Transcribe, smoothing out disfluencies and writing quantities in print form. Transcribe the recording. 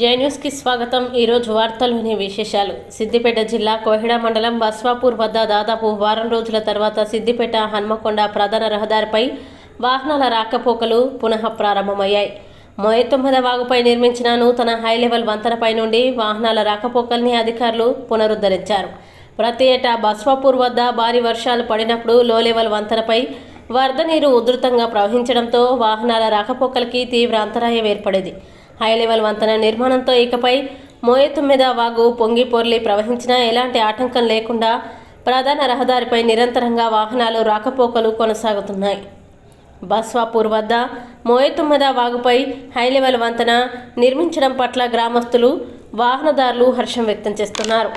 జే న్యూస్కి స్వాగతం. ఈరోజు వార్తల్లోని విశేషాలు. సిద్దిపేట జిల్లా కోహిడా మండలం బస్వాపూర్ వద్ద దాదాపు వారం రోజుల తర్వాత సిద్దిపేట హన్మకొండ ప్రధాన రహదారిపై వాహనాల రాకపోకలు పునః ప్రారంభమయ్యాయి. మోయతొమ్మిద వాగుపై నిర్మించిన నూతన హైలెవెల్ వంతెనపై నుండి వాహనాల రాకపోకల్ని అధికారులు పునరుద్ధరించారు. ప్రతి ఏటా బస్వాపూర్ వద్ద భారీ వర్షాలు పడినప్పుడు లో లెవెల్ వంతెనపై వరద నీరు ఉధృతంగా ప్రవహించడంతో వాహనాల రాకపోకలకి తీవ్ర అంతరాయం ఏర్పడేది. హైలెవెల్ వంతెన నిర్మాణంతో ఇకపై మోయతొమ్మిద వాగు పొంగి పొర్లి ప్రవహించినా ఎలాంటి ఆటంకం లేకుండా ప్రధాన రహదారిపై నిరంతరంగా వాహనాలు రాకపోకలు కొనసాగుతున్నాయి. బస్వాపూర్ వద్ద మోయతొమ్మిద వాగుపై హైలెవెల్ వంతెన నిర్మించడం పట్ల గ్రామస్తులు, వాహనదారులు హర్షం వ్యక్తం చేస్తున్నారు.